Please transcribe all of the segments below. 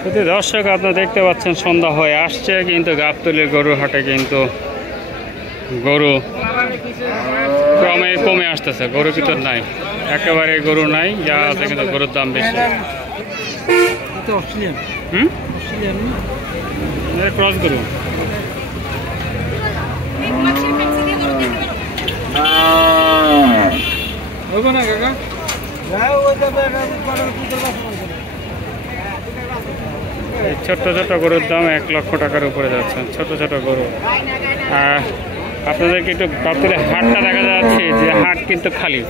শুধু দর্শক আপনারা দেখতে পাচ্ছেন সন্ধ্যা হয়ে আসছে, কিন্তু গাবতলীর গরুর হাটে কিন্তু গরু ক্রমে কমে আসতেছে। গরু কিন্তু নাই, একেবারে গরু নাই, যা আছে কিন্তু গরুর দাম বেশি। ক্রস গরু ছোট্ট ছোট গরুর দাম 1 লক্ষ টাকার উপরে যাচ্ছে, ছোট ছোট গরু। আপনাদেরকে একটু গাবতলী হাটটা দেখা যাচ্ছে যে হাট কিন্তু খালি।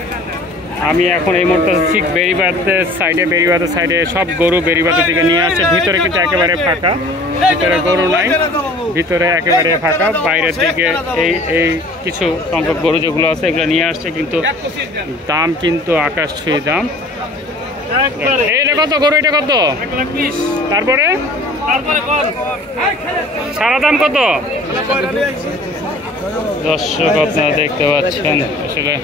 আমি এখন এই মুহূর্তে ঠিক বেড়িবাঁধের সাইডে সব গরু বেড়িবাঁধের দিকে নিয়ে আসছে। ভিতরে কিন্তু একেবারে ফাঁকা, ভিতরে গরু নাই, ভিতরে একেবারে ফাঁকা। বাইরের দিকে এই কিছু সংখ্যক গরু যেগুলো আছে এগুলো নিয়ে আসছে, কিন্তু দাম কিন্তু আকাশ ছুঁয়ে দাম। এটা কত গরু? এটা কত? তারপরে সারা দাম কত? দর্শক আপনারা দেখতে পাচ্ছেন আসলে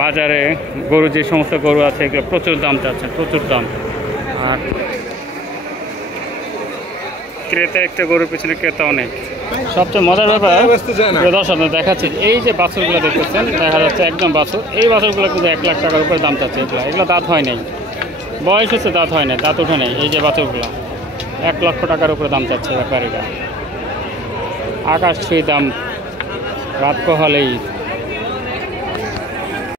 বাজারে গরু যে সমস্ত গরু আছে এগুলো প্রচুর দাম চাচ্ছে, প্রচুর দাম। আর ক্রেতা একটা গরুর পিছনে ক্রেতা অনেক। সবচেয়ে মজার ব্যাপার দর্শক দেখাচ্ছে, এই যে বাছুরগুলো দেখতেছেন দেখা যাচ্ছে একদম বাছুর, এই বাছুরগুলো কিন্তু 1 লাখ টাকার উপরে দাম চাচ্ছে। এগুলো দাঁত হয় নাই, বয়স হচ্ছে, দাঁত হয় নাই, দাঁত উঠে নেই। এই যে বাছুরগুলো 1 লক্ষ টাকার উপরে দাম চাচ্ছে ব্যাপারীরা। আকাশ ছুঁয়ে দাম, রাত পোহালেই